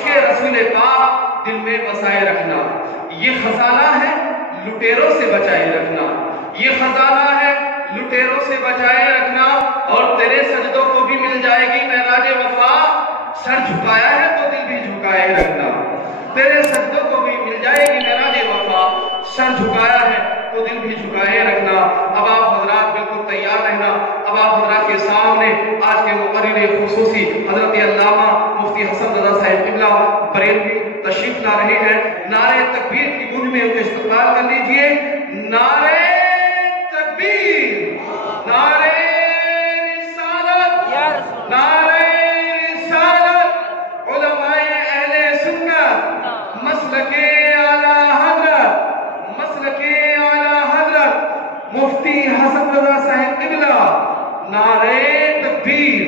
عشق رسول پاک دل میں بسائے رکھنا، یہ خزانہ ہے لٹیروں سے بچائے رکھنا، یہ خزانہ ہے لٹیروں سے بچائے رکھنا، اور تیرے سجدوں کو بھی مل جائے گی معراج وفا، سر جھکایا ہے تو دل بھی جھکائے رکھنا، تیرے سجدوں کو بھی مل جائے گی معراج وفا، سر جھکایا ہے تو دل بھی جھکائے رکھنا۔ اب آپ حضرات بالکل تیار رہنا، اب آپ حضرات کے سامنے آج کے مقرر خصوصی حضرت علامہ مفتی حسن رضا صاحب قبلہ بریلوی تشریف لا رہے ہیں۔ نعرہ تکبیر کی گونج میں ان کا استقبال کر لیجئے۔ نعرہ تکبیر، نعرہ رسالت، نعرہ رسالت، علماء اہل سنت، مسلک اعلیٰ حضرت، مسلک اعلیٰ حضرت مفتی حسن رضا صاحب قبلہ، نعرہ تکبیر،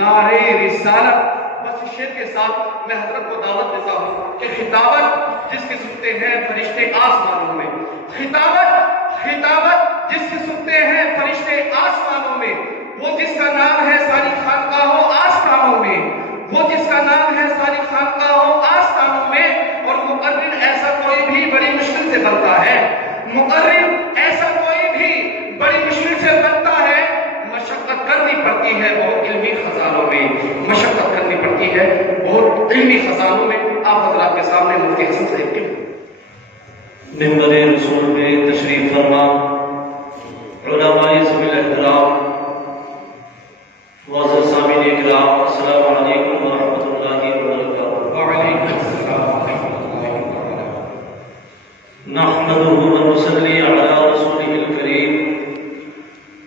نعرہ رسالت۔ بس اس شعر کے ساتھ میں حضرت کو دعوت دیتا ہوں کہ خطابت جس کی سنتے ہیں فرشتے آسمانوں میں، خطابت جس کی سنتے ہیں فرشتے آسمانوں میں، وہ جس کا نام ہے ساری خانقاہوں آستانوں میں، وہ جس کا نام ہے ساری خانقاہوں آستانوں میں، اور مقرر ایسا کوئی بھی بڑی مشکل سے بنتا ہے، مقرر ایسا کوئی بھی بڑی مشکل سے بنتا ہے، مشقت کرنی پڑتی ہے بہت علمی خزانوں میں، مشقت کرنی پڑتی ہے بہت علمی خزانوں میں۔ آپ حضرات کے سامنے مفتی حسن صاحب کے منبر رسول پہ تشریف فرما علماء ذوی الاحترام، معزز سامعین کرام، السلام علیکم ورحمۃ اللہ وبرکاتہ۔ وعلیکم السلام ورحمۃ اللہ وبرکاتہ۔ نحمده ونصلی علی رسولہ الکریم،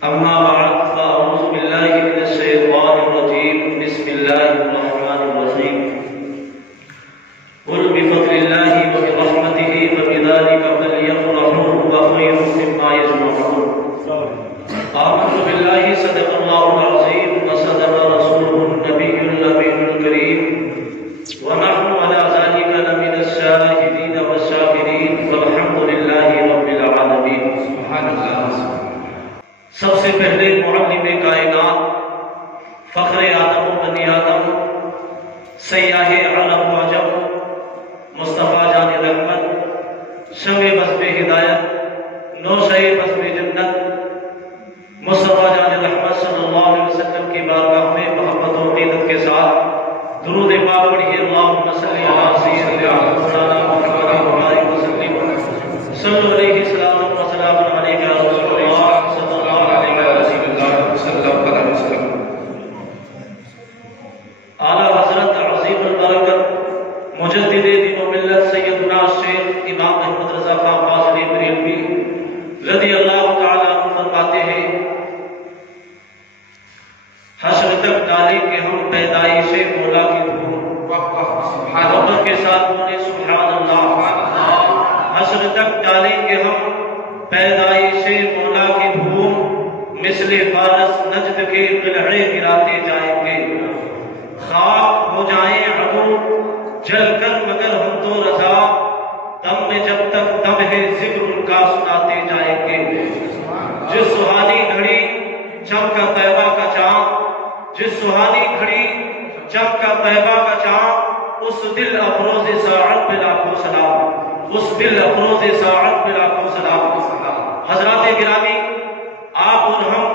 اما بعد فاعوذ باللہ من الشیطان الرجیم، بسم اللہ الرحمن الرحیم۔ قل بفضل اللہ وبرحمتہ فبذلک فلیفرحوا هو خیر مما یجمعون۔ آمنت باللہ صدق اللہ العظیم وصدق رسولہ النبی الامین الکریم، ونحن علی ذلک لمن الشاہدین والشاکرین والحمد للہ رب العالمین۔ سبحان اللہ۔ سب سے پہلے معلم کائنات، فخر آدم و بنی آدم، سیاہ عرب و عجم، مصطفیٰ جان رحمت، شمع بزم ہدایت، نوشہ بزم جنت، مصطفیٰ جان رحمت صلی اللہ علیہ وسلم کی بارگاہ میں محبت و عقیدت کے ساتھ درود پاک پڑھیے۔ اللہم صلی علی سیدنا محمد وبارک وسلم، صلی علیہ السلام و سلام علیہ یا رسول اللہ صلی اللہ علیہ وسلم۔ اعلیٰ حضرت عظیم البرکت مجدد دین و ملت سیدنا شیخ امام احمد رضا خان فاضلی بریلوی رضی اللہ تعالیٰ عنہ فرماتے ہیں، حشر تک ڈالیں گے ہم پیدائش مولا کی دھوم، محبت کے ساتھ بولے سبحان اللہ۔ حشر تک ڈالیں گے ہم پیدائش مولا کی دھوم، مثل فارس نجد کے قلعے گراتے جائیں گے، خاک ہو جائیں عدو جل کر مگر ہم تو رضا، دم میں جب تک دم ہے ذکر ان کا سناتے جائیں گے۔ جس سہانی گھڑی چمکا طیبہ کا چاند، جس سہانی گھڑی چمکا طیبہ کا چاند، اس دل افروز ساعت پہ لاکھوں سلام، اس دل افروز ساعت پہ لاکھوں سلام۔ حضرات گرامی، آپ اور ہم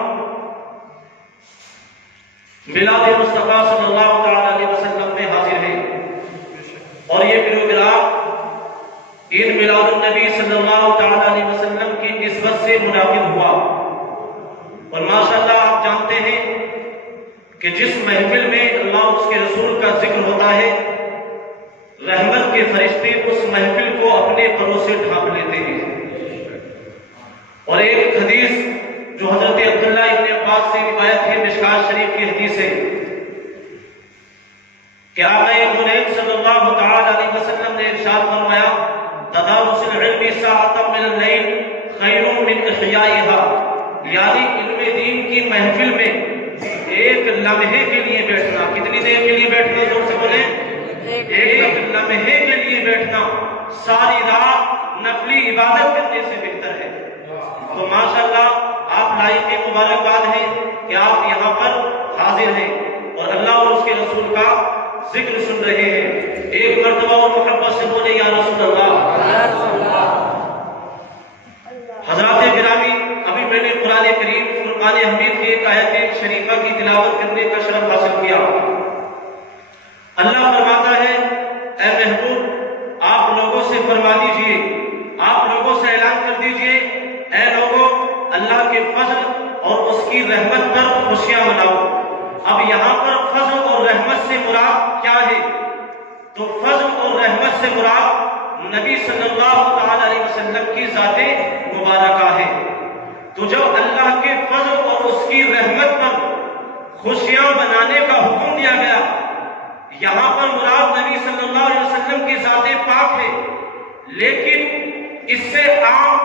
میلاد مصطفیٰ صلی اللہ علیہ وسلم میں حاضر ہیں، اور یہ پروگرام عید میلاد النبی صلی اللہ علیہ وسلم کی نسبت سے منعقد ہوا، اور ماشاءاللہ آپ جانتے ہیں کہ جس محفل میں اللہ اس کے رسول کا ذکر ہوتا ہے، رحمت کے فرشتے اس محفل کو اپنے پروں سے ڈھانپ لیتے ہیں۔ اور ایک حدیث جو حضرت عبداللہ ابن عباس سے روایت ہے، مشکات شریف کی حدیث ہے کہ آقا کونین صلی اللہ علیہ وسلم نے ارشاد فرمایا، تدارس العلم ساعۃ من اللیل خیر من احیائها، یعنی علم دین کی محفل میں ایک لمحے کے لیے بیٹھنا، کتنی دیر کے لیے بیٹھنا؟ زور سے بولیں، ایک لمحے کے لیے بیٹھنا ساری رات نفلی عبادت کرنے سے بہتر ہے۔ تو ماشاءاللہ آپ لائق کے مبارکباد ہیں کہ آپ یہاں پر حاضر ہیں اور اللہ اور اس کے رسول کا ذکر سن رہے ہیں۔ ایک مرتبہ اور محبت سے بولے یا رسول اللہ۔ حضرات گرامی، ابھی میں نے قرآن کریم فرقان حمید کی ایک آیت شریفہ کی تلاوت کرنے کا شرف حاصل کیا۔ اللہ فرماتا ہے اے محبوب آپ لوگوں سے فرما دیجئے، آپ لوگوں سے اعلان کر دیجئے اے لوگوں اللہ کے فضل اور اس کی رحمت پر خوشیاں مناؤ۔ اب یہاں پر فضل اور رحمت سے مراد کیا ہے؟ تو فضل اور رحمت سے مراد نبی صلی اللہ تعالی علیہ وسلم کی ذات مبارکہ ہے۔ تو جب اللہ کے فضل اور اس کی رحمت پر خوشیاں منانے کا حکم دیا گیا، یہاں پر مراد نبی صلی اللہ علیہ وسلم کی ذات پاک ہے، لیکن اس سے عام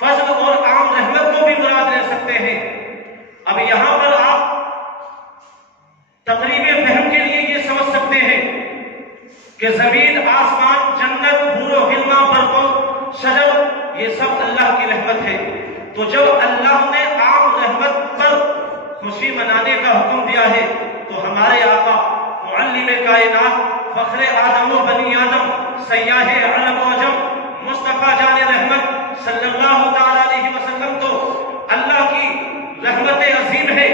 فضل اور عام رحمت کو بھی مراد لے سکتے ہیں۔ اب یہاں پر آپ تقریب فہم کے لیے یہ سمجھ سکتے ہیں کہ زمین، آسمان، جنت، بھور و گلما، برق و شجر، یہ سب اللہ کی رحمت ہے۔ تو جب اللہ نے عام رحمت پر خوشی منانے کا حکم دیا ہے تو ہمارے آقا معلم کائنات، فخر آدم و بنی آدم، سیاح عرب و عجم، مصطفیٰ جان رحمت صلی اللہ تعالی علیہ وسلم تو اللہ کی رحمت عظیم ہے،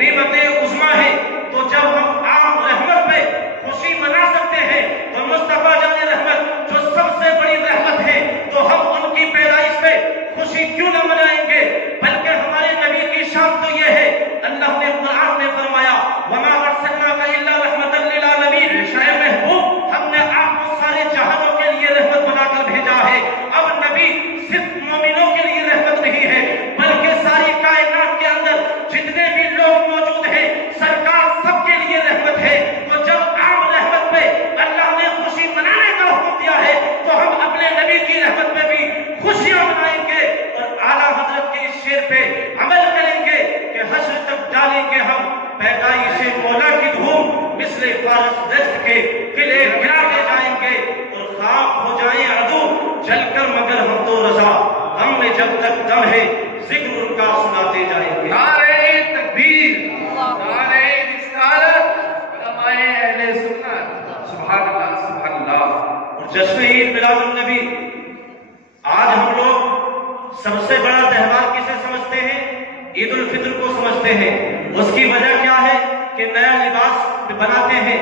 نعمت عظمیٰ ہے۔ تو جب ہم عام رحمت پہ خوشی منا سکتے ہیں تو مصطفیٰ جان رحمت جو سب سے بڑی رحمت ہے، تو ہم ان کی پیدائش پہ خوشی کیوں نہ منائیں گے؟ بلکہ ہمارے نبی کی شان تو یہ ہے، اللہ نے قرآن میں فرمایا وَمَا أَرْسَلْنَاكَ إِلَّا رَحْمَةً لِّلْعَالَمِينَ، اے محبوب ہم نے آپ کو سارے جہانوں کے لیے رحمت بنا کر بھیجا ہے۔ اب نبی صرف مومنوں کے لیے رحمت نہیں ہے، بلکہ ساری کائنات کے اندر جتنے بھی لوگ موجود ہیں سرکار سب کے لیے رحمت ہے۔ تو جب عام رحمت پہ اللہ نے خوشی منانے کا حکم دیا ہے تو ہم اپنے نبی کی رحمت پہ بھی خوشیاں منائیں گے اور اعلیٰ حضرت کے اس شعر پہ عمل کریں گے کہ حشر تک ڈالیں گے ہم پیدائش مولا کی دھوم، مثل فارس دشت کے قلعے گرا دے جائیں گے اور خاک ہو جائیں عدو جل کر، مگر ہم تو رضا ہم میں جب تک دم ہے ذکر ان کا سناتے جائیں گے۔ نعرہ تکبیر، نعرہ رسالت، علماء اہل سنت، سبحان اللہ سبحان اللہ۔ اور جشن عید میلاد النبی آج ہم لوگ سب سے بڑا تہوار کسے سمجھتے ہیں؟ عید الفطر کو سمجھتے ہیں۔ اس کی وجہ کیا ہے کہ نیا لباس بناتے ہیں،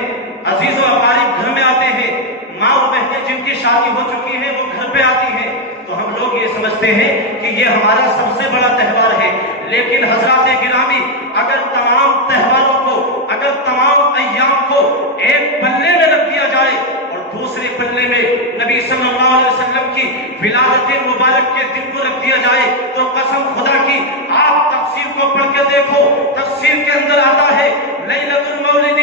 عزیز و اقارب گھر میں آتے ہیں، ماں و بہنیں جن کی شادی ہو چکی ہے وہ گھر پہ آتی ہیں، تو ہم لوگ یہ سمجھتے ہیں کہ یہ ہمارا سب سے بڑا تہوار ہے۔ لیکن حضرات گرامی، اگر تمام تہواروں کو، اگر تمام ایام کو ایک پلے میں رکھ دیا جائے اور دوسرے پلے میں نبی صلی اللہ علیہ وسلم کی ولادت مبارک کے دن کو رکھ دیا جائے تو قسم خدا کی آپ تفسیر کو پڑھ کے دیکھو، تفسیر کے اندر آتا ہے لیلۃ المولد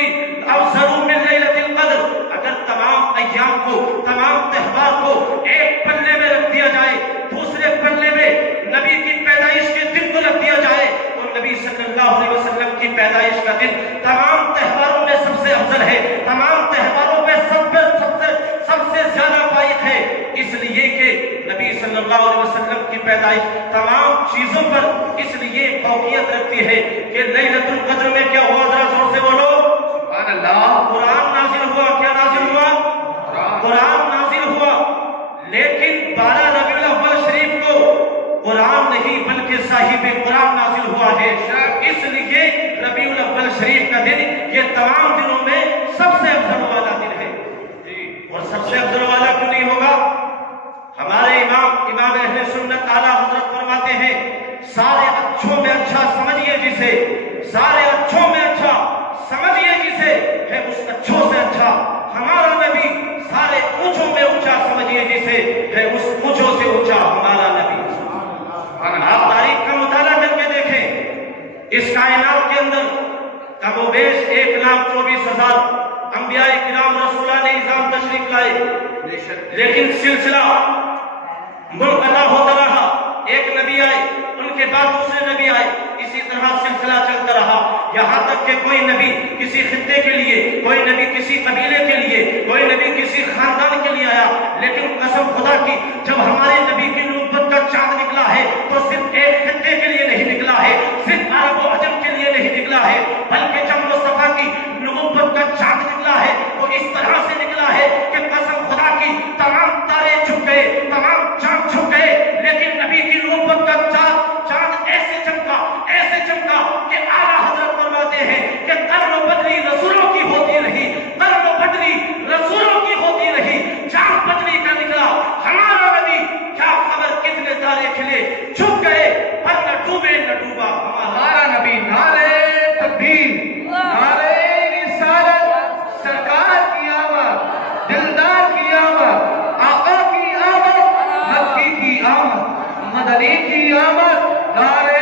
افضل من لیلۃ القدر۔ اگر تمام ایام کو، تمام تہوار کو ایک پلے میں رکھ دیا جائے، دوسرے پلے میں نبی کی پیدائش کے دن کو رکھ دیا جائے تو نبی صلی اللہ علیہ وسلم کی پیدائش کا دن تمام تہواروں میں سب سے افضل ہے، تمام تہواروں میں سب سے زیادہ فائق ہے، اس لیے کہ نبی صلی اللہ علیہ وسلم کی پیدائش تمام چیزوں پر اس لیے فوقیت رکھتی ہے کہ لیلۃ القدر میں کیا ہوا؟ ذرا زور سے بولو سبحان اللہ۔ قرآن نازل ہوا۔ کیا نازل ہوا؟ قرآن نازل ہوا۔ لیکن 12 ربیع الاول شریف کو قرآن نہیں بلکہ صاحب قرآن نازل ہوا ہے، اس لیے ربیع الاول شریف کا دن یہ تمام دنوں میں سب سے افضل والا دن ہے۔ اور سب سے افضل والا کیوں نہیں ہوگا؟ ہمارے امام اہل سنت اعلیٰ حضرت فرماتے ہیں سارے اچھوں میں اچھا سمجھیے جسے، سارے اچھوں میں اچھا سمجھیے جسے ہے اس اچھوں سے اچھا ہمارا نبی، سارے اونچوں میں اونچا سمجھیے جسے ہے اس اونچوں سے اونچا ہمارا نبی۔ آپ تاریخ کا مطالعہ کر کے دیکھیں، اس کائنات کے اندر کم و بیش 1,24,000 انبیاء کرام رسولان نظام تشریف لائے، لیکن سلسلہ منقطع ہوتا رہا۔ ایک نبی آئے، ان کے بعد دوسرے نبی آئے، اسی طرح سلسلہ چلتا رہا، یہاں تک کہ کوئی نبی کسی خطے کے لیے، کوئی نبی کسی قبیلے کے لیے، کوئی نبی کسی خاندان کے لیے آیا۔ لیکن قسم خدا کی جب ہمارے نبی کی نبوت کا چاند نکلا ہے تو صرف ایک خطے کے لیے نہیں نکلا ہے، صرف عرب و عجم کے لیے نہیں نکلا ہے، بلکہ جب مصطفیٰ کی نبوت کا چاند نکلا ہے وہ اس طرح سے نکلا ہے مدنی کی آمد، نعرہ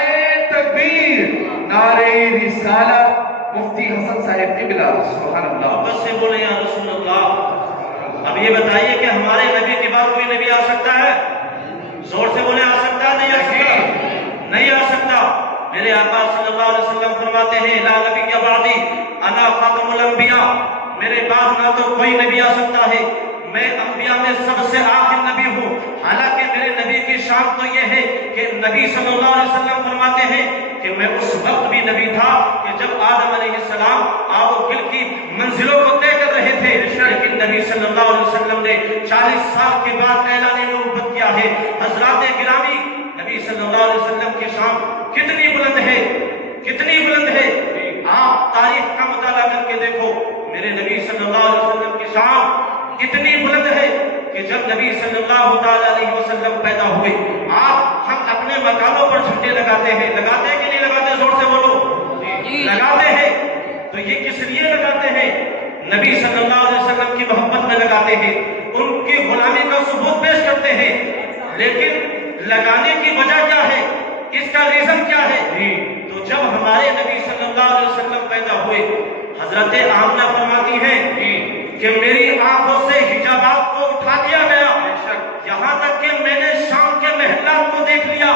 تکبیر، نعرہ رسالت، مفتی حسن صاحب قبلہ، سبحان اللہ۔ بس سے بولے یا رسول اللہ۔ اب یہ بتائیے کہ ہمارے نبی کے بعد کوئی نبی آ سکتا ہے؟ زور سے بولے آ سکتا ہے؟ نہیں آ سکتا، نہیں آ سکتا۔ میرے آقا صلی اللہ علیہ وسلم فرماتے ہیں لا نبی کے بعدی انا خاتم الانبیاء، میرے بعد نہ تو کوئی نبی آ سکتا ہے، میں انبیاء میں سب سے آخر نبی ہوں۔ حالانکہ میرے نبی کی شان تو یہ ہے کہ نبی صلی اللہ علیہ وسلم فرماتے ہیں کہ میں اس وقت بھی نبی تھا کہ جب آدم علیہ السلام آب و گل کی منزلوں کو طے کر رہے تھے، لیکن نبی صلی اللہ علیہ وسلم نے 40 سال کے بعد اعلان نبوت کیا ہے۔ حضرات گرامی، نبی صلی اللہ علیہ وسلم کی شان کتنی بلند ہے، کتنی بلند ہے۔ آپ تاریخ کا مطالعہ کر کے دیکھو، میرے نبی صلی اللہ علیہ وسلم کی شان اتنی بلند ہے کہ جب نبی صلی اللہ علیہ وسلم پیدا ہوئے، ہم اپنے مکانوں پر جھنڈے لگاتے ہیں، لگاتے ہیں کہ نہیں لگاتے؟ زور سے بولو، لگاتے ہیں۔ تو یہ کس لیے لگاتے ہیں؟ نبی صلی اللہ علیہ وسلم کی محبت میں لگاتے ہیں، ان کی غلامی کا ثبوت پیش کرتے ہیں۔ لیکن لگانے کی وجہ کیا ہے؟ اس کا ریزن کیا ہے؟ تو جب ہمارے نبی صلی اللہ علیہ وسلم پیدا ہوئے، حضرت آمنہ فرماتی ہیں کہ میری آنکھوں سے حجابات کو اٹھا دیا گیا، یہاں تک کہ میں نے شام کے محلات کو دیکھ لیا۔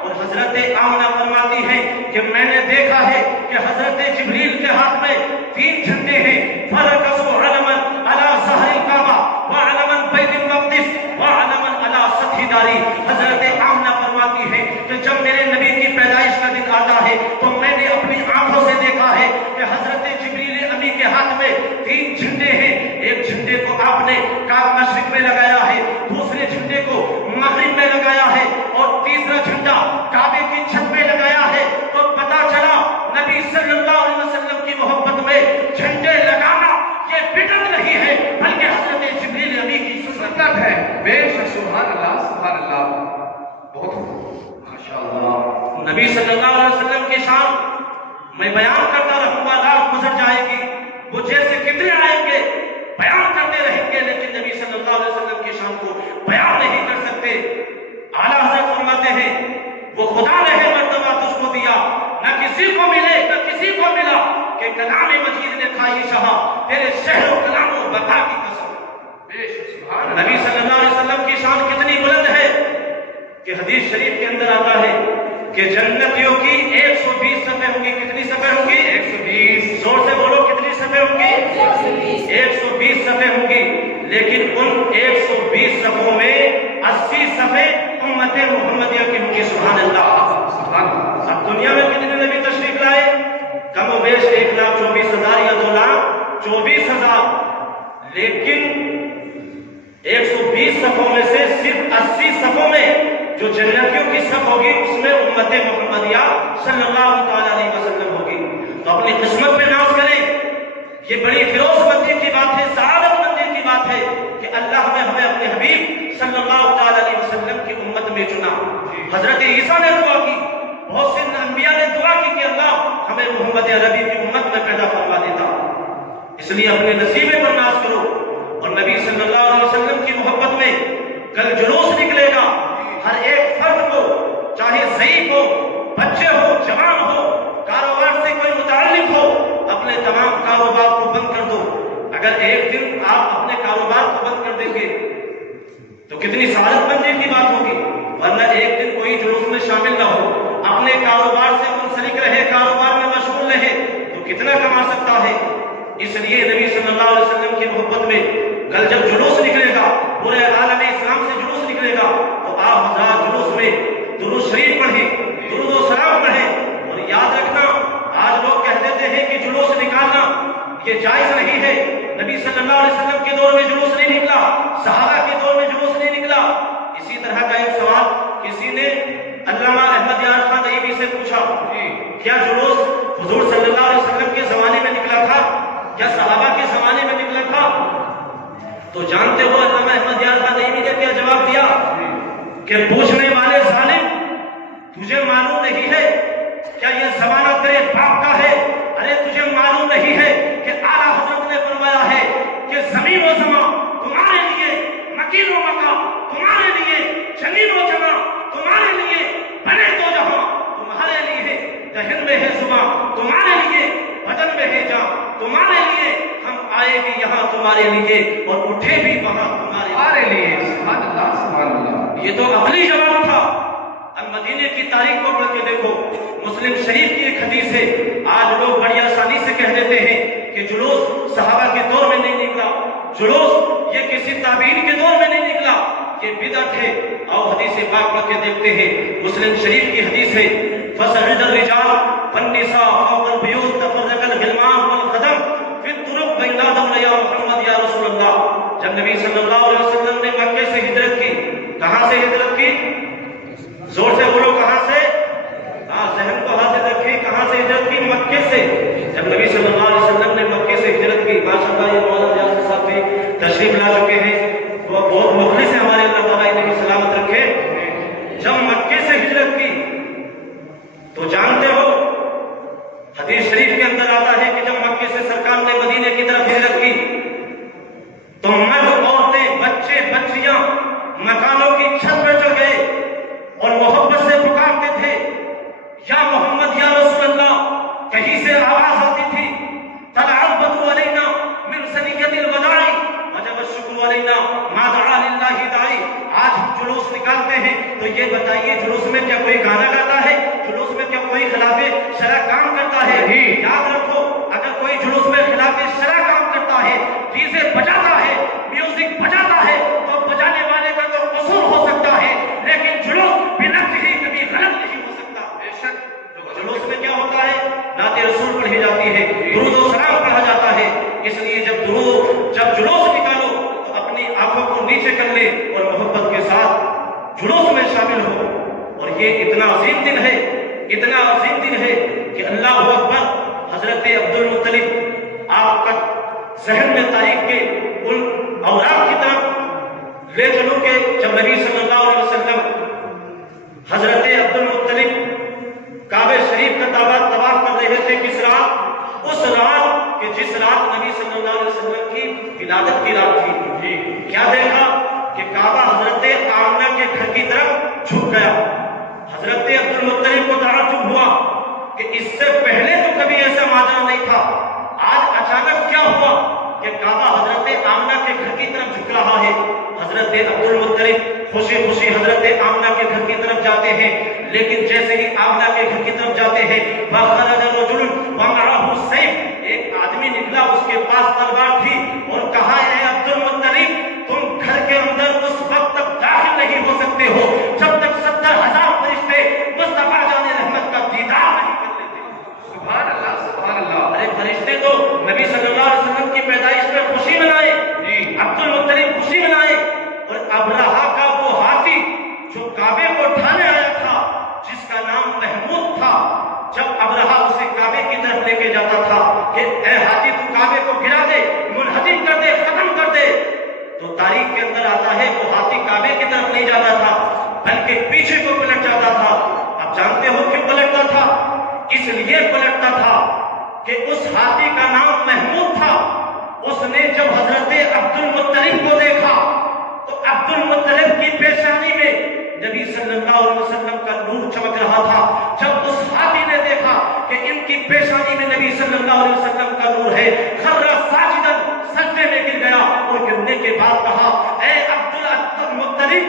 اور حضرت آمنہ فرماتی ہیں کہ میں نے دیکھا ہے کہ حضرت جبریل کے ہاتھ میں 3 جھنڈے ہیں، فرقصوا علما علی ظہر الکعبہ وعلما بیت المقدس وعلما علی سطح داری۔ حضرت آمنہ فرماتی ہیں کہ جب میرے نبی کی پیدائش کا دن آتا ہے تو میں نے اپنی آنکھوں سے دیکھا ہے کہ حضرت جبریل امی کے ہاتھ میں 3 جھنڈے ہیں، ایک جھنڈے کو آپ نے مشرق میں لگایا ہے، دوسرے جھنڈے کو مغرب میں لگایا ہے، اور تیسرا جھنڈا کعبے کی چھت میں لگایا ہے۔ تو پتا چلا نبی صلی اللہ علیہ وسلم کی محبت میں جھنڈے لگانا یہ بدعت نہیں ہے، بلکہ حضرت جبریل امی کی سنت ہے۔ بے شک، سبحان اللہ، سبحان اللہ، بہت ماشاءاللہ۔ نبی صلی اللہ علیہ وسلم کی شان میں بیان کرتا رہوں گا، رات گزر جائے گی، وہ جیسے کتنے آئیں گے بیان کرتے رہیں گے، لیکن نبی صلی اللہ علیہ وسلم کی شان کو بیان نہیں کر سکتے۔ اعلیٰ حضرت فرماتے ہیں وہ خدا نے ہے مرتبہ تجھ کو دیا، نہ کسی کو ملے نہ کسی کو ملا، کہ کلام مجید نے کھائی شہا تیرے شہر و کلام و بقا کی قسم۔ نبی صلی اللہ علیہ وسلم کی شان کتنی بلند ہے کہ حدیث شریف کے اندر آتا ہے کہ جنتیوں کی 120 صفیں ہوں گی۔ کتنی صفیں ہوں گی؟ 120۔ زور سے بولو، کتنی صفیں ہوں گی؟ 120 صفیں ہوں گی، لیکن ان 120 صفوں میں 80 صفیں امت محمدیہ کی ہوں گی۔ سبحان اللہ۔ اب دنیا میں کتنے نبی تشریف لائے؟ کم و بیش 1,24,000 یا 2,24,000، لیکن 120 صفوں میں سے صرف 80 صفوں میں جو جنتیوں کی صف ہوگی اس میں امت محمدیہ صلی اللہ علیہ وسلم ہوگی۔ تو اپنی قسمت میں ناز کریں، یہ بڑی فیروز مندی کی بات ہے، سعادت مندی کی بات ہے کہ اللہ نے ہمیں اپنے حبیب صلی اللہ علیہ وسلم کی امت میں چنا۔ حضرت عیسیٰ نے دعا کی، بہت سے انبیاء نے دعا کی کہ اللہ ہمیں محمد عربی کی امت میں پیدا فرما دیتا۔ اس لیے اپنے نصیبے پر ناز کرو، اور نبی صلی اللہ علیہ وسلم کی محبت میں کل جلوس نکلے گا۔ ہر ایک فرد کو، چاہے ضعیف ہو، بچے ہو، جوان ہو، کاروبار سے کوئی متعلق ہو، اپنے تمام کاروبار کو بند کر دو۔ اگر ایک دن آپ اپنے کاروبار کو بند کر دیں گے تو کتنی سعادت مندی کی بات ہوگی، ورنہ ایک دن کوئی جلوس میں شامل نہ ہو، اپنے کاروبار سے منسلک رہے، کاروبار میں مشغول رہے تو کتنا کما سکتا ہے۔ اس لیے نبی صلی اللہ علیہ وسلم کی محبت میں کل جب جلوس نکلے گا، پورے عالم اسلام سے جلوس نکلے گا، تو آپ حضرات جلوس میں درود شریف پڑھیں، درود و سلام پڑھیں۔ اور یاد رکھنا، آج لوگ کہہ دیتے ہیں کہ جلوس نکالنا یہ جائز نہیں ہے۔ نبی صلی اللہ علیہ وسلم کے دور میں جلوس نہیں نکلا، صحابہ کے دور میں جلوس نہیں نکلا۔ اسی طرح کا ایک سوال کسی نے علامہ احمد یار خان نعیمی سے پوچھا، کیا جلوس حضور صلی اللہ علیہ وسلم کے زمانے میں نکلا تھا یا صحابہ کے زمانے میں نکلا تھا؟ تو جانتے ہو علامہ احمد یار خان نعیمی نے کیا جواب دیا کہ پوچھنے والے ظالم، تجھے معلوم نہیں ہے کیا یہ زمانہ تیرے باپ کا ہے؟ ارے تجھے معلوم نہیں ہے کہ اعلیٰ حضرت نے فرمایا ہے کہ زمین و زمان تمہارے لیے، مکین و مکا تمہارے لیے، جنین و جنا تمہارے لیے، میں ہے زبان تمہارے لیے، بدن میں ہے جان تمہارے لیے، ہم آئے بھی یہاں تمہارے لیے اور اٹھے بھی وہاں تمہارے لیے۔ سبحان اللہ سبحان اللہ۔ یہ تو عقلی جواب تھا۔ اب مدینے کی تاریخ کو پڑھ کے دیکھو، مسلم شریف کی ایک حدیث ہے۔ آج لوگ بڑی آسانی سے کہہ دیتے ہیں کہ جلوس صحابہ کے دور میں نہیں نکلا، جلوس یہ کسی تابعین کے دور میں نہیں نکلا، یہ بدعت ہے۔ اور حدیث پاک پڑھ کے دیکھتے ہیں، مسلم شریف کی حدیث ہے، فَصَعِدَ الرِّجَالُ وَالنِّسَاءُ فَوْقَ الْبُيُوتِ تَفَرَّقَ الْغِلْمَانُ وَالْخَدَمُ فِي الطُّرُقِ وَيُنَادَوْنَ يَا مُحَمَّدْ يَا رَسُولَ اللَّهِ۔ جب نبی صلی اللہ علیہ وسلم نے مکے سے ہجرت کی، کہاں سے ہجرت کی؟ زور سے بولو، کہاں سے؟ ذہن کو حاضر رکھیں، کہاں سے ہجرت کی؟ مکے سے۔ جب نبی صلی اللہ علیہ وسلم نے مکے سے ہجرت کی، ماشاءاللہ یہ مولانا ریاض صاحب بھی تشریف لا چکے ہیں، وہ بہت مخلص ہیں ہمارے، اللہ تعالیٰ انہیں بھی سلامت رکھے۔ جب مکے سے ہجرت کی تو جانتے ہو حدیث شریف کے اندر آتا ہے کہ جب مکے سے سرکار نے مدینے کی طرف ہجرت کی تو مرد، عورتیں، بچے، بچیاں مکانوں کی چھت پر چڑھ گئے اور محبت سے پکارتے تھے، یا محمد یا رسول اللہ۔ کہیں سے آواز آتی تھی، تلعبت علینا من ثنیۃ الوداع وجب الشکر علینا ما دعا للہ داعی۔ آج ہم جلوس نکالتے ہیں تو یہ بتائیے جلوس میں کیا کوئی گانا گاتا ہے؟ جلوس میں کیا کوئی خلاف شرع کام کرتا ہے؟ یاد رکھو، اگر کوئی جلوس میں خلاف شرع کام کرتا ہے، ڈیزے بجاتا ہے، میوزک بجاتا ہے، تو بجانے والے کا تو قصور ہو سکتا ہے، لیکن جلوس بنفسہ ہی کبھی غلط نہیں ہو سکتا۔ بے شک جلوس میں کیا ہوتا ہے؟ نعت رسول پڑھی جاتی ہے، درود و سلام پڑھا جاتا ہے۔ اس لیے جب جلوس نکالو تو اپنی آنکھوں کو نیچے کر لے اور محبت کے ساتھ جلوس میں شامل ہو۔ اور یہ اتنا عظیم دن ہے، اتنا عظیم دن ہے کہ اللہ اکبر، حضرت عبد المطلب آپ کا ذہن میں تاریخ کے ان اوراق کی طرف لے چلو کہ جب نبی صلی اللہ علیہ وسلم حضرت عبد المطلب کعبہ شریف کا طواف کر رہے تھے، کس رات؟ اس رات کہ جس رات نبی صلی اللہ علیہ وسلم کی ولادت کی رات تھی۔ کیا دیکھا کہ کعبہ حضرت آمنہ کے گھر کی طرف جھک گیا۔ حضرت عبد المطلب کو تعجب ہوا کہ اس سے پہلے تو کبھی ایسا ماجرا نہیں تھا، آج اچانک کیا ہوا کہ کعبہ حضرت آمنہ کے گھر کی طرف جھک رہا ہے۔ حضرت عبد المطلب خوشی خوشی حضرت آمنہ کے گھر کی طرف جاتے ہیں، لیکن جیسے ہی آمنہ کے گھر کی طرف جاتے ہیں، فَخَرَجَ رَجُلٌ وَمَعَهُ السَّيْفُ، ایک آدمی نکلا، اس کے پاس تلوار تھی، اور کہا، اے عبد المطلب، تم گھر کے اندر اس وقت تک داخل نہیں ہو سکتے ہو جب تک 70,000 فرشتے مصطفیٰ جان رحمت کا دیدار نہیں کر لیتے۔ سبحان اللہ سبحان اللہ۔ ارے فرشتے تو نبی صلی اللہ علیہ وسلم کی پیدائش پہ خوشی منائے، عبد المطلب خوشی منائے، اور ابرہا کا وہ ہاتھی جو کعبے کو ڈھانے آیا تھا، جس کا نام محمود تھا، جب ابرہا اسے کعبے کی طرف لے کے جاتا تھا کہ اے ہاتھی تو کعبے کو گرا دے، منہدم کر دے، ختم کر دے، تو تاریخ کے اندر آتا ہے وہ ہاتھی کعبے کی طرف نہیں جاتا تھا بلکہ پیچھے کو پلٹ جاتا تھا۔ اب جانتے ہو کیوں پلٹتا تھا؟ اس لیے پلٹتا تھا کہ اس ہاتھی کا نام محمود تھا۔ اس نے جب حضرت عبد المطلب کو دیکھا تو عبد المطلب کی پیشانی میں نبی صلی اللہ علیہ وسلم کا نور چمک رہا تھا۔ جب اس ہاتھی نے دیکھا کہ ان کی پیشانی میں نبی صلی اللہ علیہ وسلم کا نور ہے، خرّ ساجداً، سجدے میں گر گیا، اور گرنے کے بعد کہا، اے عبد المطلب،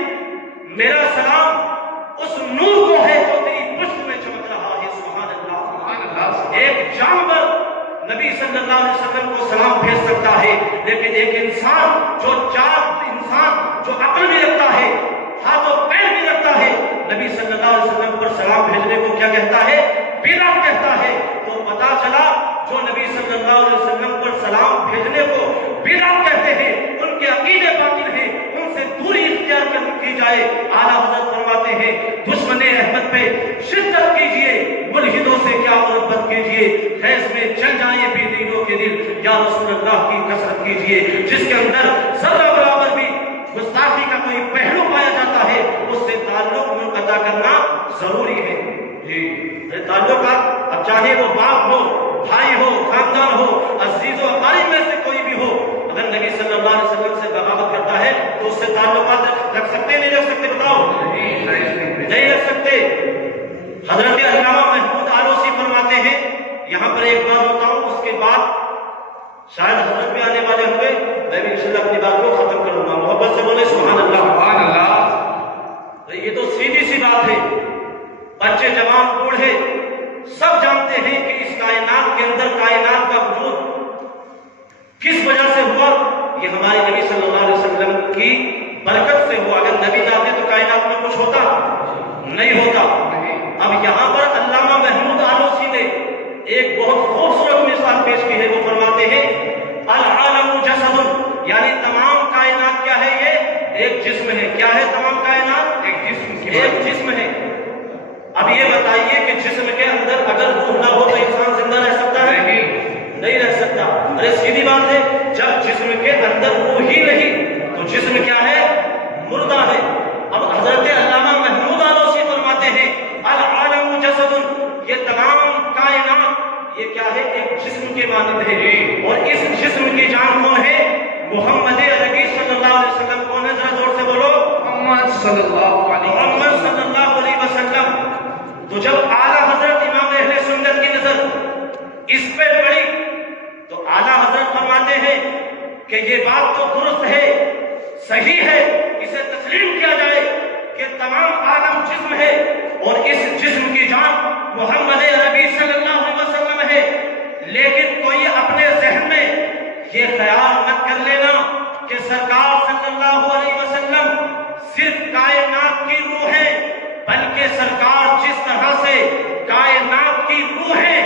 میرا سلام اس نور کو ہے جو تیری پشت میں چمک رہا ہے۔ سبحان اللہ سبحان اللہ۔ ایک جانور نبی صلی اللہ علیہ وسلم کو سلام بھیج سکتا ہے، لیکن ایک انسان جو عقل بھی رکھتا ہے، ہاتھ و پیر بھی رکھتا ہے، نبی صلی اللہ علیہ وسلم پر سلام بھیجنے کو کیا کہتا ہے؟ بدعت کہتا ہے۔ تو پتا چلا جو نبی صلی اللہ علیہ وسلم پر سلام بھیجنے کو بدعت کہتے ہیں، ان کے عقیدے باطل ہیں، ان سے دوری اختیار کی جائے۔ اعلیٰ حضرت فرماتے ہیں، دشمن احمد پہ شدت کیجئے، ملحدوں سے کیا محبت کیجئے، خیز میں چل جائیں بے دینوں کے دل، یا رسول اللہ کی کثرت کیجئے۔ جس کے اندر ذرہ برابر بھی گستاخی کا کوئی پہلو پایا جاتا ہے، اس سے تعلق منقطع کرنا ضروری ہے۔ تعلقات، اب چاہے وہ باپ ہو، بھائی ہو، خاندان ہو، عزیز و اقارب میں سے کوئی بھی ہو، اگر نبی صلی اللہ علیہ وسلم سے بغاوت کرتا ہے تو اس سے تعلقات رکھ سکتے نہیں رکھ سکتے؟ بتاؤ، نہیں رکھ سکتے۔ حضرت علامہ محمود آلوسی فرماتے کی برکت سے ہوا. اگر نبی نہ آتے تو کائنات میں کچھ ہوتا نہیں ہوتا. اب یہاں پر علامہ محمود آلوسی نے ایک بہت خوبصورت مثال پیش کی ہے. وہ فرماتے ہیں العالم جسد، یعنی تمام کائنات کیا ہے؟ یہ ایک جسم ہے. کیا ہے تمام کائنات؟ ایک جسم ہے. اب یہ بتائیے کہ جسم کے اندر اگر روح نہ ہو تو انسان زندہ رہ سکتا ہے؟ نہیں رہ سکتا. ارے سیدھی بات ہے، جب جسم کے اندر روح ہی نہیں تو جسم کیا ہے؟ مردہ ہے. اب حضرت علامہ محمود آلوسی فرماتے ہیں العالم جسد، یہ تمام کائنات یہ کیا ہے؟ ایک جسم کے مانند ہے. اور اس جسم کی جان کون ہے؟ محمد عربی صلی اللہ علیہ وسلم. کون ہے؟ ذرا زور سے بولو. محمد صلی اللہ علیہ وسلم. تو جب اعلیٰ حضرت امام اہل سنت کی نظر اس پہ پڑی تو اعلیٰ حضرت فرماتے ہیں کہ یہ بات تو درست ہے، صحیح ہے، اسے تسلیم کیا جائے کہ تمام عالم جسم ہے اور اس جسم کی جان محمد عربی صلی اللہ علیہ وسلم ہے. لیکن کوئی اپنے ذہن میں یہ خیال مت کر لینا کہ سرکار صلی اللہ علیہ وسلم صرف کائنات کی روح ہے، بلکہ سرکار جس طرح سے کائنات کی روح ہے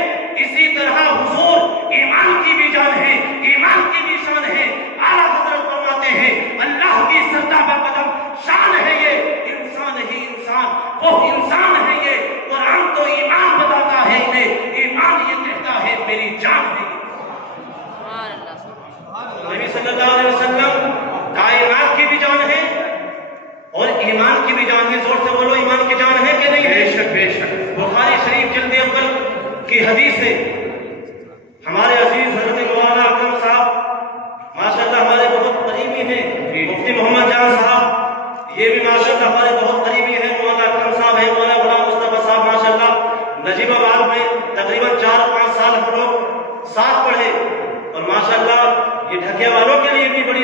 اسی طرح حضور ایمان کی بھی جان ہے، ایمان کی بھی شان ہے. اعلیٰ حضرت فرماتے ہیں اللہ کی سرتابہ قدم شان ہے یہ انسان ہی انسان، وہ انسان ہے یہ. قرآن تو ایمان بتاتا ہے انہیں، ایمان یہ کہتا ہے میری جان ہے. نبی صلی اللہ علیہ وسلم کائنات کی بھی جان ہے اور ایمان کی بھی جان ہے. زور سے بولو، ایمان کی جان ہے کہ نہیں؟ بے شک بے شک. بخاری شریف جلد اول کی حدیث ہے. ہمارے عزیز حضرت مولانا اکرم صاحب ماشاءاللہ ہمارے بہت قریبی ہیں. مفتی محمد جان صاحب یہ بھی ماشاءاللہ ہمارے بہت قریبی ہیں. مولانا اکرم صاحب ہے، مولانا غلام مصطفیٰ صاحب ماشاءاللہ نجیب آباد میں تقریباً 4-5 سال ہم لوگ ساتھ پڑھے. اور ماشاءاللہ یہ ڈھکیا والوں کے لیے بھی بڑی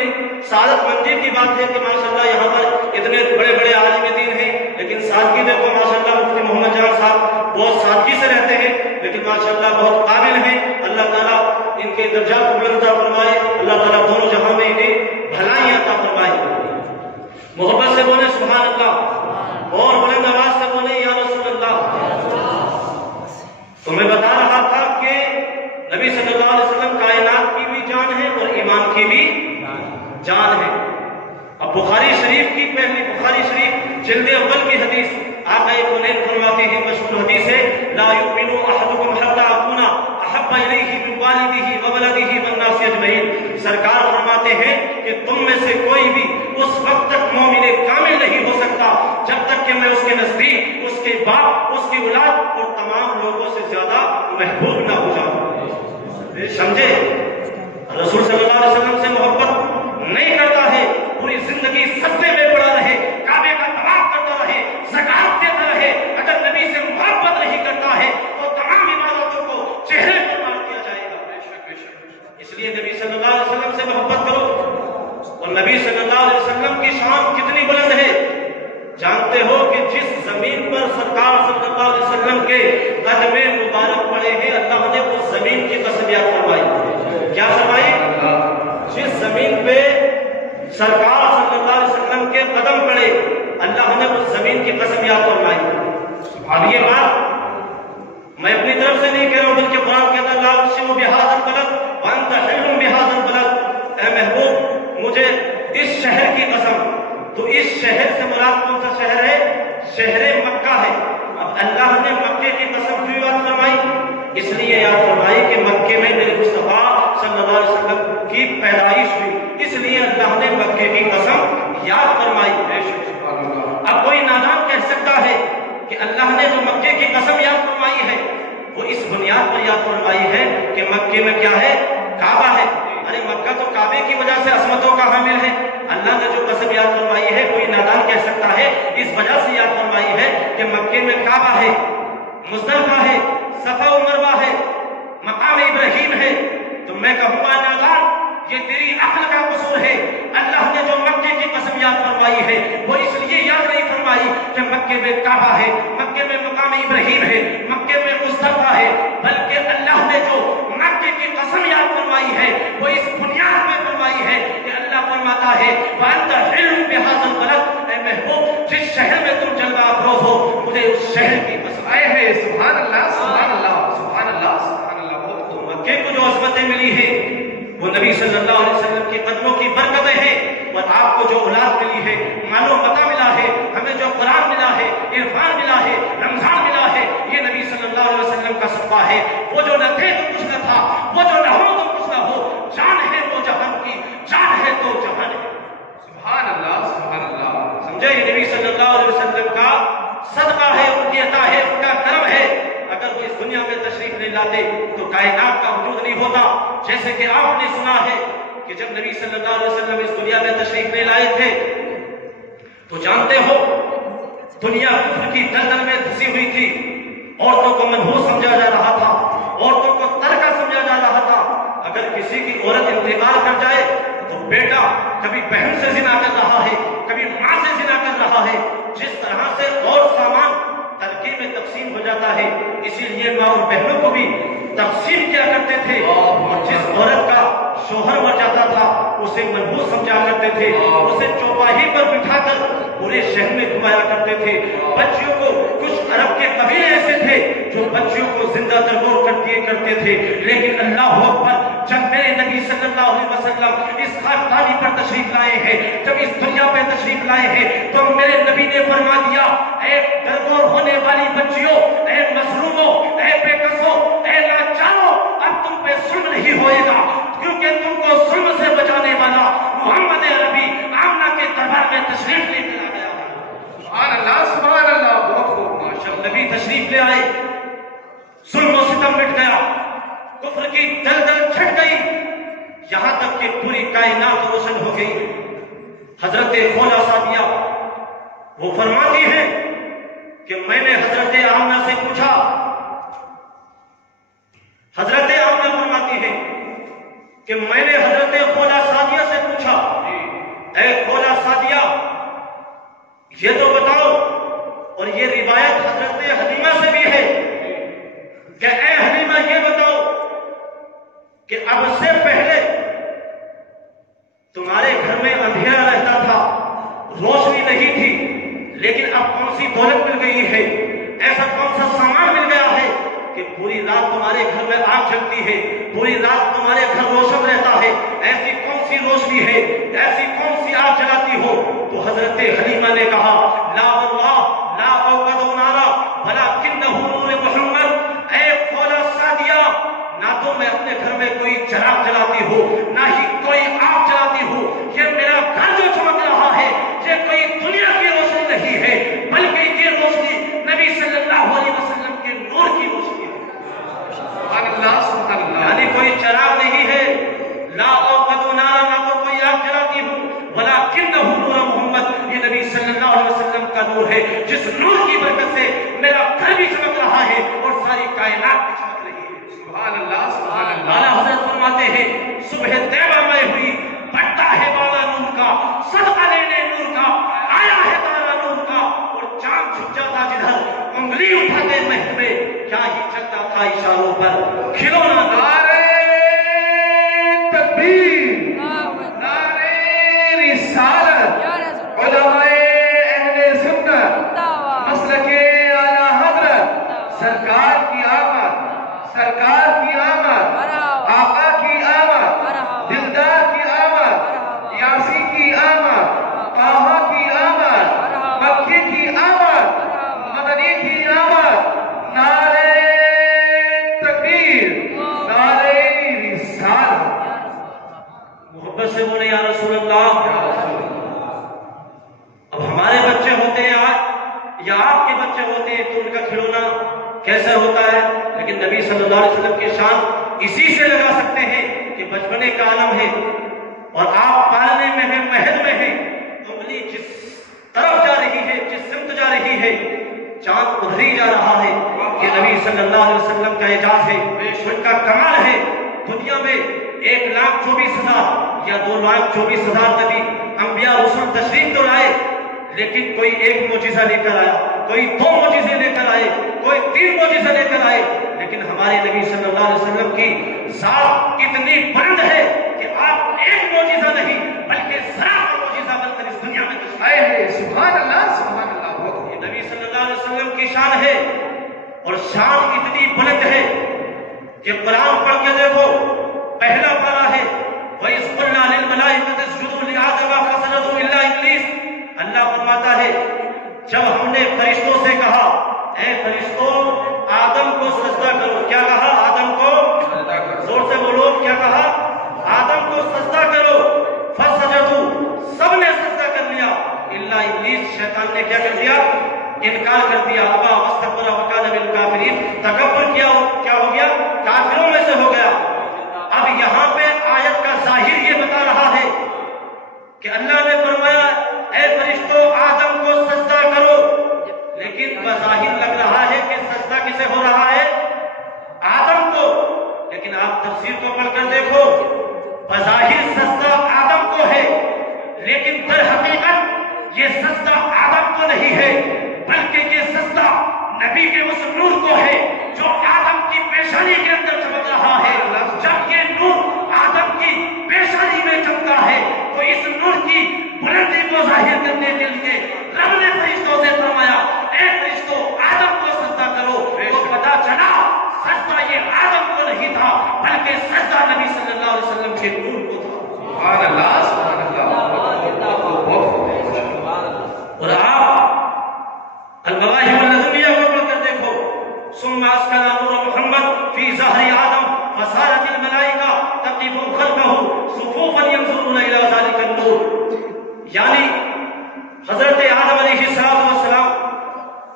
سعادت مندی کی بات ہے کہ ماشاءاللہ یہاں پر اتنے بڑے بڑے عالم دین ہیں، لیکن سادگی دیکھو ماشاءاللہ مفتی محمد جان صاحب بہت سادگی سے رہتے ہیں لیکن ماشاءاللہ بہت قابل ہیں. اللہ تعالیٰ ان کے درجات کو بلند عطا فرمائے. اللہ تعالیٰ دونوں جہاں میں انہیں بھلائی عطا فرمائے. محبت سے بولے سبحان اللہ اور بلند آواز سے بولے یا رسول اللہ. تو میں بتا رہا تھا کہ نبی صلی اللہ علیہ وسلم کائنات کی بھی جان ہے اور ایمان کی بھی جان ہے. اب بخاری شریف کی پہلی بخاری شریف جلد اول کی حدیث آقا کونین فرماتے ہیں، مشہور حدیث ہے لا یؤمن احدکم حتی اکون احب الیہ من والدہ وولدہ والناس اجمعین. سرکار فرماتے ہیں کہ تم میں سے کوئی بھی اس وقت تک مومن کامل نہیں ہو سکتا جب تک کہ میں اس کے نزدیک اس کے باپ، اس کی اولاد اور تمام لوگوں سے زیادہ محبوب نہ ہو جاؤں. سمجھے؟ رسول صلی اللہ علیہ وسلم سے محبت نہیں کرتا ہے، پوری زندگی سجدے میں پڑا رہے، کعبے کا طواف کرتا رہے، زکات دیتا رہے، اگر نبی سے محبت نہیں کرتا ہے تو تمام عبادتوں کو چہرے پر مار دیا جائے گا. اس لیے نبی صلی اللہ علیہ وسلم سے محبت کرو. اور نبی صلی اللہ علیہ وسلم کی شان کتنی بلند ہے جانتے ہو کہ جس زمین پر سرکار صلی اللہ علیہ وسلم کے قدم مبارک پڑے ہیں اللہ نے اس زمین کی قسم یاد فرمائی. کیا فرمائی؟ جس زمین پہ سرکار صلی اللہ علیہ وسلم کے قدم پڑے اللہ نے اس زمین کی قسم یاد فرمائی. اب یہ بات میں اپنی طرف سے نہیں کہہ رہا ہوں بلکہ قرآن کہتا ہے لا اقسم بہذا البلد وانت حل بہذا البلد. اے محبوب مجھے اس شہر کی قسم. تو اس شہر سے مراد کون سا شہر ہے؟ شہر مکہ ہے. اب اللہ نے مکے کی قسم کیوں یاد فرمائی؟ اس لیے یاد فرمائی کہ مکے میں میرے مصطفیٰ صلی اللہ علیہ وسلم کی پیدائش ہوئی، اس لیے اللہ نے مکے کی قسم یاد فرمائی. اب کوئی نادان کہہ سکتا ہے کہ اللہ نے جو مکے کی قسم یاد فرمائی ہے وہ اس بنیاد پر یاد فرمائی ہے کہ مکے میں کیا ہے؟ کعبہ ہے. ارے مکہ تو کعبے کی وجہ سے عظمتوں کا حامل ہے. اللہ نے جو قسم یاد فرمائی ہے کوئی نادان کہہ سکتا ہے اس وجہ سے یاد فرمائی ہے کہ مکے میں کعبہ ہے، مزدلفہ ہے، صفا و مروہ ہے، مقام ابراہیم ہے. تو میں کہوں گا نادان یہ تیری عقل کا قصور ہے. اللہ نے جو مکے کی قسم یاد فرمائی ہے وہ اس لیے یاد نہیں فرمائی کہ مکے میں کعبہ ہے، مکے میں مقام ابراہیم ہے، مکے میں مصطفیٰ ہے، بلکہ اللہ نے جو مکے کی قسم یاد فرمائی ہے وہ اس بنیاد میں فرمائی ہے کہ اللہ اللہ فرماتا ہے وَأَنْتَ حِلٌّ بِهَذَا الْبَلَدِ، اے محبوب جس شہر میں تم جلوہ افروز ہو مجھے اس شہر کی قسم ہے۔ سبحان اللہ سبحان اللہ سبحان اللہ سبحان اللہ۔ بہت خوب۔ مکے کو جو عظمتیں ملی ہیں وہ نبی صلی اللہ علیہ وسلم کے قدموں کی برکتیں ہیں، اور آپ کو جو اولاد ملی ہے، مال و متا ملا ہے، ہمیں جو قرآن ملا ہے، عرفان ملا ہے، رمضان ملا ہے، یہ نبی صلی اللہ علیہ وسلم کا صدقہ ہے۔ وہ جو نہ تھے تو کچھ نہ تھا، وہ جو نہ ہو تو کچھ نہ ہو، جان ہے وہ جہان کی، جان ہے تو جہان ہے۔ سبحان اللہ سبحان اللہ۔ سمجھے یہ نبی صلی اللہ علیہ وسلم کا صدقہ ہے، ان کی عطا ہے، ان کا کرم ہے۔ اگر وہ اس دنیا میں تشریف نہیں لاتے تو کائنات کا وجود نہیں ہوتا۔ جیسے کہ آپ نے سنا ہے کہ جب نبی صلی اللہ علیہ وسلم اس دنیا میں تشریف لے لائے تھے تو جانتے ہو دنیا کفر کی دلدل میں پھنسی ہوئی تھی، عورتوں کو منحوس سمجھا جا رہا تھا، عورتوں کو ترکہ سمجھا جا رہا تھا۔ اگر کسی کی عورت انتقال کر جائے تو بیٹا کبھی بہن سے زنا کر رہا ہے، کبھی ماں سے زنا کر رہا ہے۔ جس طرح سے اور سامان ترکے میں تقسیم ہو جاتا ہے، اسی لیے ماں اور بہنوں کو بھی تقسیم کیا کرتے تھے، اور جس عورت کا شوہر مر جاتا تھا اسے منحوس سمجھا کرتے تھے، اسے چوپاہی پر بٹھا کر پورے شہر میں گھمایا کرتے تھے۔ بچیوں کو کچھ عرب کے قبیلے ایسے تھے جو بچیوں کو زندہ درگور کر دیے کرتے تھے، لیکن اللہ اکبر جب میرے نبی صلی اللہ علیہ وسلم اس خاکدانی پر تشریف لائے ہیں، جب اس دنیا پہ تشریف لائے ہیں تو میرے نبی نے فرما دیا اے درگور ہونے والی بچیوں، اے مظلوموں، اے بے کسوں، اے لاچاروں، اب تم پہ ظلم نہیں ہوئے گا، کیونکہ تم کو ظلم سے بچانے والا محمد عربی آمنہ کے دربار میں تشریف لے کر آ گیا۔ سبحان اللہ سبحان اللہ۔ بہت خوب۔ جب نبی تشریف لے آئے ظلم و ستم مٹ گیا، کفر کی دلدل چھٹ گئی، یہاں تک کہ پوری کائنات روشن ہو گئی۔ حضرت خولا سعدیہ وہ فرماتی ہیں کہ میں نے حضرت آمنہ سے پوچھا، حضرت آمنہ فرماتی ہیں کہ میں نے حضرت خولا سعدیہ سے پوچھا اے خولا سعدیہ یہ تو بتاؤ، اور یہ روایت حضرت حلیمہ سے بھی ہے کہ اے حلیمہ یہ بتاؤ کہ اب سے پہلے تمہارے گھر میں اندھیرا رہتا تھا، روشنی نہیں تھی، لیکن اب کون سی دولت مل گئی ہے، ایسا کون سا سامان مل گیا ہے کہ پوری رات تمہارے گھر میں آگ جلتی ہے، پوری رات تمہارے گھر روشن رہتا ہے، ایسی کون سی روشنی ہے، ایسی کون سی آگ جلاتی ہو؟ تو حضرت حلیمہ نے کہا لا واللہ لا اوقد نارا ولکنہ نور محمد۔ اے خولا سعدیہ نہ تو میں اپنے گھر میں کوئی چراغ جلاتی ہوں، نہ ہی کوئی آگ جلاتی ہوں، یہ میرا گھر جو چمک رہا ہے یہ کوئی دنیا کی روشنی نہیں ہے، بلکہ یہ روشنی نبی صلی اللہ علیہ وسلم کے نور کی روشنی ہے۔ سبحان اللہ سبحان اللہ۔ یعنی کوئی چراغ نہیں ہے، لا اوقد نارا نہ تو کوئی آگ جلاتی ہوں، ولکنہ نور محمد، یہ نبی صلی اللہ علیہ وسلم کا نور ہے، جس نور کی برکت سے میرا گھر بھی چمک رہا ہے اور ساری کائنات بھی چمک رہی ہے۔ سبحان اللہ سبحان اللہ۔ اعلیٰ حضرت فرماتے ہیں صبح طیبہ میں ہوئی، بڑھتا ہے بالا نور کا، صدقہ لینے نور کا، آیا ہے تارا نور کا، اور چاند جھک جاتا جدھر انگلی اٹھاتے مہد میں، کیا ہی چلتا تھا اشاروں پر کھلونا نعرہ تکبیر، نعرہ رسالت، علماء اہل سنت، مسلک اعلیٰ حضرت، سرکار کی آمد، سرکار کی آمد، آقا کی آمد، دلدار کی آمد، یاسی کی آمد، طٰہٰ کی آمد، مکی کی آمد، مدنی کی آمد، نعرہ تکبیر، نعرہ رسالت۔ محبت سے بولے یا رسول اللہ۔ اب ہمارے بچے ہوتے ہیں آج یا آپ کے بچے ہوتے ہیں تو ان کا کھلونا کیسے ہوتا ہے، لیکن نبی صلی اللہ علیہ وسلم کی شان اسی سے لگا سکتے ہیں کہ بچپنے کا عالم ہے اور آپ پالنے میں ہیں، مہد میں ہیں، انگلی جس طرف جا رہی ہے، جس سمت جا رہی ہے چاند ادھر ہی جا رہا ہے۔ یہ نبی صلی اللہ علیہ وسلم کا اعجاز ہے، ان کا کمال ہے۔ دنیا میں 1,24,000 یا 2,24,000 نبی انبیاء رسول تشریف تو لائے، لیکن کوئی ایک معجزہ لے کر آیا، کوئی 2 معجزے لے کر آئے، کوئی 3 معجزے لے کر آئے، لیکن ہمارے نبی صلی اللہ علیہ وسلم کی ذات اتنی بلند ہے کہ آپ ایک معجزہ نہیں بلکہ سبحان اللہ سبحان اللہ. یہ نبی صلی اللہ علیہ وسلم کی شان ہے اور شان اتنی بلند ہے کہ قرآن پڑھ کے دیکھو پہلا پارا ہے وَإِذْ قُلْنَا لِلْمَلَائِكَةِ اسْجُدُوا لِآدَمَ فَسَجَدُوا إِلَّا إِبْلِيسَ. اللہ فرماتا ہے جب ہم نے فرشتوں سے کہا اے فرشتوں آدم کو سجدہ کرو. کیا کہا؟ آدم کو سجدہ کرو. زور سے بولو. کیا کہا؟ آدم کو سجدہ کرو. فسجدوا سب نے سجدہ کر لیا الا ابلیس. شیطان نے کیا کر دیا؟ انکار کر دیا. ابا واستكبر وكان من الكافرين. تکبر کیا ہو گیا؟ کافروں میں سے ہو گیا. اب یہاں پہ آیت کا ظاہر یہ بتا رہا ہے کہ اللہ نے فرمایا اے فرشتوں آدم کو سجدہ کرو، لیکن بظاہر لگ رہا ہے کہ سجدہ کسے ہو رہا ہے؟ آدم کو. لیکن آپ تفسیر کو پڑھ کر دیکھو بظاہر سجدہ آدم کو ہے، لیکن در حقیقت یہ سجدہ آدم کو نہیں ہے بلکہ یہ سجدہ نبی کے اس نور کو ہے جو آدم کی پیشانی کے اندر چمک رہا ہے. جب یہ نور آدم کی پیشانی میں چمکا ہے تو اس نور کی بلندی کو ظاہر کرنے کے لیے رب نے فرشتوں سے فرمایا اے فرشتوں آدم کو سجدہ کرو. تو پتا چلا سجدہ یہ آدم کو نہیں تھا بلکہ سجدہ نبی صلی اللہ علیہ وسلم کے نور کو تھا. سبحان اللہ سبحان اللہ. اور آپ المواہب اللدنیہ کو پڑھ کر دیکھو ثم اسکن نور محمد فی ظہر آدم فصارت الملائکہ تقف خلفہ صفوفا ينظرون الى ذلك النور. یعنی حضرت آدم علیہ السلام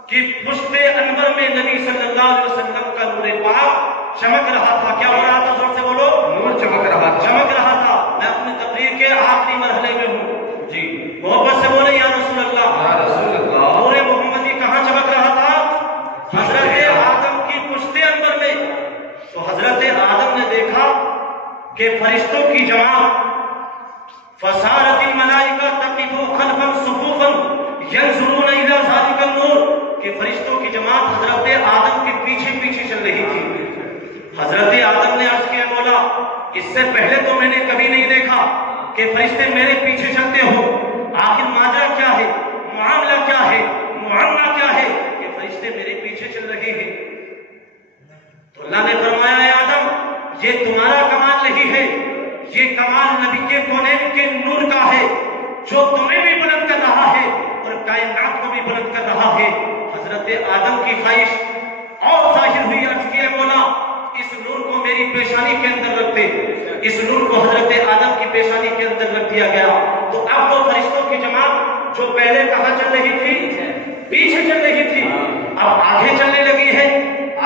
کی پشت انور میں نبی صلی اللہ علیہ وسلم کا نور پاک چمک رہا تھا. کیا ہو رہا تھا؟ زور سے بولو. نور چمک رہا تھا. چمک رہا تھا. میں اپنی تقریر کے آخری مرحلے میں ہوں. جی محبت سے بولے یا رسول اللہ. یا رسول اللہ. نور محمدی کہاں چمک رہا تھا؟ حضرت آدم کی پشت انور میں. تو حضرت آدم نے دیکھا کہ فرشتوں کی جماعت فصارت الملائکہ تقف خلفا صفوفا ينظرون الى ذلك النور کہ فرشتوں کی جماعت حضرت آدم کے پیچھے پیچھے چل رہی تھی. حضرت آدم نے عرض کیا مولا اس سے پہلے تو میں نے کبھی نہیں دیکھا کہ فرشتے میرے پیچھے چلتے ہو. آخر ماجرا کیا ہے؟ معاملہ کیا ہے؟ معاملہ کیا ہے کہ فرشتے میرے پیچھے چل رہے ہیں؟ تو اللہ نے فرمایا اے آدم یہ تمہارا کمال نہیں ہے، یہ کمال نبی کے کونین کے نور کا ہے جو تمہیں بھی بلند کر رہا ہے اور کائنات کو بھی بلند کر رہا ہے. حضرت آدم کی خواہش اور ظاہر ہوئی. عرض کیا مولا اس نور کو میری پیشانی کے اندر رکھ دے. اس نور کو حضرت آدم کی پیشانی کے اندر رکھ دیا گیا. تو اب وہ فرشتوں کی جماعت جو پہلے کہاں چل رہی تھی؟ پیچھے چل رہی تھی، اب آگے چلنے لگی ہے.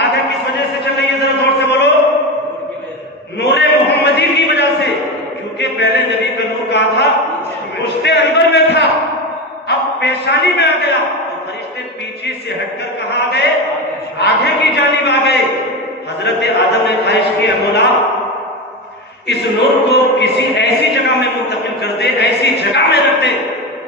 آگے کس وجہ سے چل رہی ہے؟ ذرا زور سے بولو. نور محمدی کی وجہ سے. کیونکہ پہلے نبی کا نور کہاں تھا؟ پشت انور میں تھا. اب پیشانی میں آ گیا تو فرشتے پیچھے سے ہٹ کر کہاں آ گئے؟ آگے کی جانب آ گئے. حضرت آدم نے خواہش کی مولا اس نور کو کسی ایسی جگہ میں منتقل کر دے، ایسی جگہ میں رکھ دے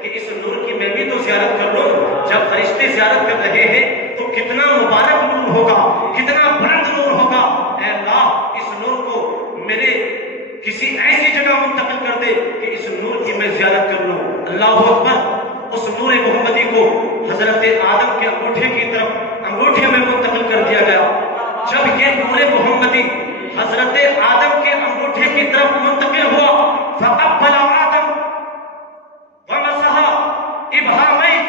کہ اس نور کی میں بھی تو زیارت کر لوں. جب فرشتے زیارت کر رہے ہیں تو کتنا مبارک نور ہوگا، کتنا بلند نور ہوگا. اے اللہ اس نور کو میرے کسی ایسی جگہ منتقل کر دے کہ اس نور کی میں زیارت کر لوں. اللہ اکبر. اس نور محمدی کو حضرت آدم کے انگوٹھے کی طرف انگوٹھے میں منتقل کر دیا گیا. جب یہ نور محمدی حضرت آدم کے انگوٹھے کی طرف منتقل ہوا فقبل آدم ومسح ابہامین،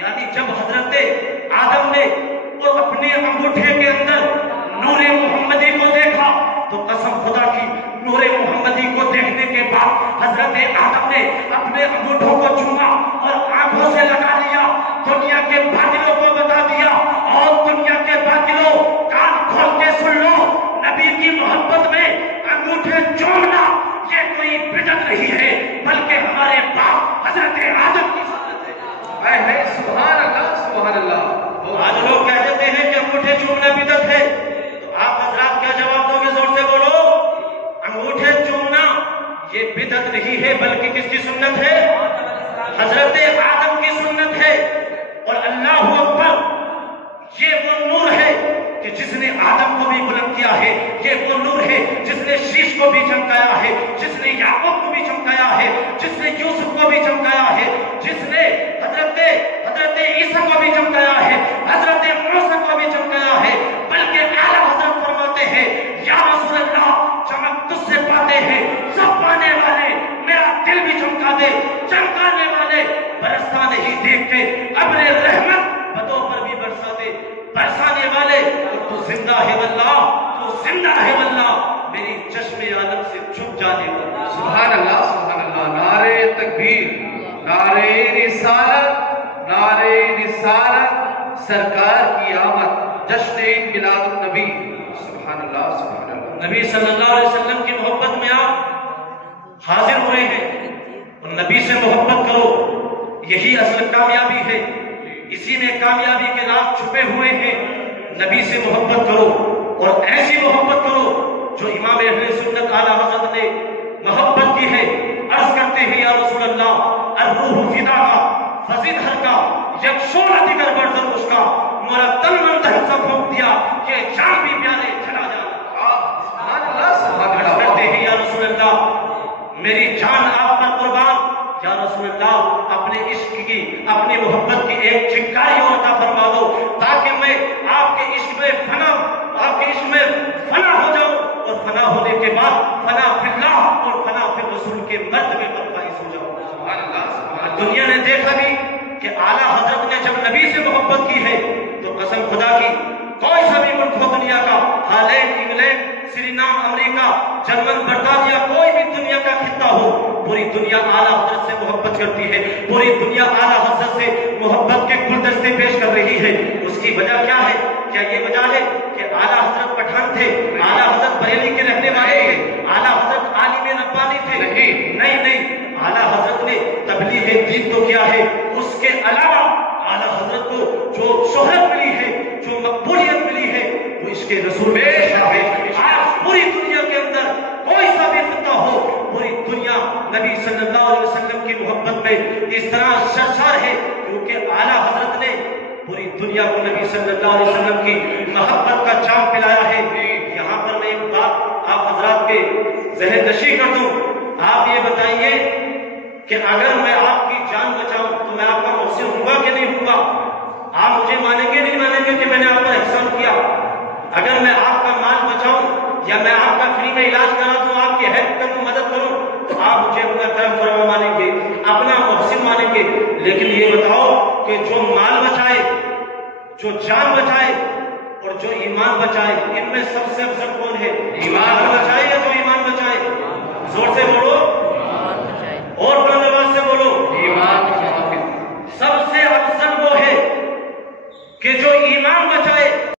یعنی جب حضرت آدم نے اپنے انگوٹھے کے اندر نور محمدی کو دیکھا تو قسم خدا کی نور محمدی کو دیکھنے کے بعد حضرت آدم نے اپنے انگوٹھوں کو چوما اور آنکھوں سے لگا لیا. دنیا کے باطلوں کو بتا دیا اور دنیا کے باطلوں کان کھول کے سن لو، نبی کی محبت میں انگوٹھے چومنا یہ کوئی بدعت نہیں ہے بلکہ ہمارے باپ حضرت آدم کی سنت ہے. سبحان اللہ سبحان اللہ. آج لوگ کہہ دیتے ہیں کہ انگوٹھے چومنا بدعت ہے، تو آپ حضرات کیا جواب دو گے؟ زور سے بولو. انگوٹھے چومنا یہ بدعت نہیں ہے بلکہ کس کی سنت ہے؟ حضرت آدم کی سنت ہے. اور اللہ اکبر، یہ وہ نور ہے کہ جس نے آدم کو بھی بلند کیا ہے. یہ وہ نور ہے جس نے شیش کو بھی چمکایا ہے، جس نے یعقوب کو بھی چمکایا ہے، جس نے یوسف کو بھی چمکایا ہے، جس نے حضرت حضرت موسیٰ کو بھی چمکایا ہے، بلکہ اعلیٰ حضرت فرماتے ہیں یا رسول اللہ چمک تجھ سے پاتے ہیں سب پانے والے، میرا دل بھی چمکا دے، چمکانے والے برستا نہیں دیکھتے، ابر رحمت بدوں پر بھی برسا دے، برسانے والے تو زندہ ہے واللہ، تو زندہ ہے واللہ، میری چشم عالم سے چھپ جانے والا۔ سبحان اللہ سبحان اللہ، نعرے تکبیر، نعرے رسالت، نعرے رسالت، سرکار کی آمد، جشن میلاد النبی، سبحان اللہ سبحان اللہ۔ نبی صلی اللہ علیہ وسلم کی محبت میں آپ حاضر ہوئے ہیں اور نبی سے محبت کرو، یہی اصل کامیابی ہے، اسی میں کامیابی کے راز چھپے ہوئے ہیں۔ نبی سے محبت کرو اور ایسی محبت کرو جو امام اہل سنت اعلیٰ حضرت نے محبت کی ہے۔ عرض کرتے ہیں یا رسول اللہ الروح فداکا فزدہر کا یکشور دیگر برزن اس کا، میرا تن من دہن سب پھونک دیا کہ جان بھی پیارے چلا جا۔ سبحان اللہ سبحان عرض اللہ۔ کرتے ہیں یا رسول اللہ میری جان آپ پر قربان، یا رسول اللہ اپنے عشق کی، اپنی محبت کی ایک چنگاری اور عطا فرما دو تاکہ میں آپ کے عشق میں فنا ہو جاؤں، اور فنا ہونے کے بعد فنا فی اللہ اور فنا فی رسول کے مرتبے پر فائز ہو جاؤں۔ سبحان اللہ سبحان اللہ۔ دنیا نے دیکھا بھی کہ اعلیٰ حضرت نے جب نبی سے محبت کی ہے تو قسم خدا کی کوئی سا بھی ملک ہو دنیا کا، ہالینڈ، انگلینڈ، سرینام، امریکہ، جرمن، برطانیہ، کوئی بھی دنیا کا خطہ ہو، پوری دنیا اعلیٰ حضرت سے محبت کرتی ہے، پوری دنیا اعلیٰ حضرت سے محبت کے گلدستے پیش کر رہی ہے۔ اس کی وجہ کیا ہے؟ کیا یہ وجہ ہے کہ اعلیٰ حضرت پٹھان تھے، اعلیٰ حضرت بریلی کے رہنے والے تھے، اعلیٰ حضرت عالم ربانی تھے؟ نہیں، اعلیٰ حضرت نے تبلیغ دین تو کیا ہے، اس کے علاوہ اعلیٰ حضرت کو جو شہرت ملی ہے، جو مقبولیت ملی ہے، وہ اس کے رسول میں ہے۔ آج پوری دنیا کے اندر کوئی سا بھی خطہ ہو، پوری دنیا نبی صلی اللہ علیہ وسلم کی محبت میں اس طرح سرشار ہے کیونکہ اعلیٰ حضرت نے پوری دنیا کو نبی صلی اللہ علیہ وسلم کی محبت کا چاک پلایا ہے۔ یہاں پر میں ایک بات آپ حضرات کے ذہن نشی کر دوں، آپ یہ بتائیے کہ اگر میں آپ کی جان بچاؤں تو میں آپ کا محسن ہوں گا کہ نہیں ہوں گا؟ آپ مجھے مانیں گے نہیں مانیں گے کہ میں نے آپ پر احسان کیا؟ اگر میں آپ کا مال بچاؤں یا میں آپ کا فری میں علاج کرا دوں، آپ کی ہیلپ کروں، مدد کروں، تو آپ مجھے اپنا کرم فرما مانیں گے، اپنا محسن مانیں گے۔ لیکن یہ بتاؤ کہ جو مال بچائے، جو جان بچائے اور جو ایمان بچائے، ان میں سب سے افضل کون ہے؟ ایمان بچائے یا جو ایمان بچائے؟ زور سے بولو اور بلند آواز سے بولو، ایمان سب سے افضل وہ ہے کہ جو ایمان بچائے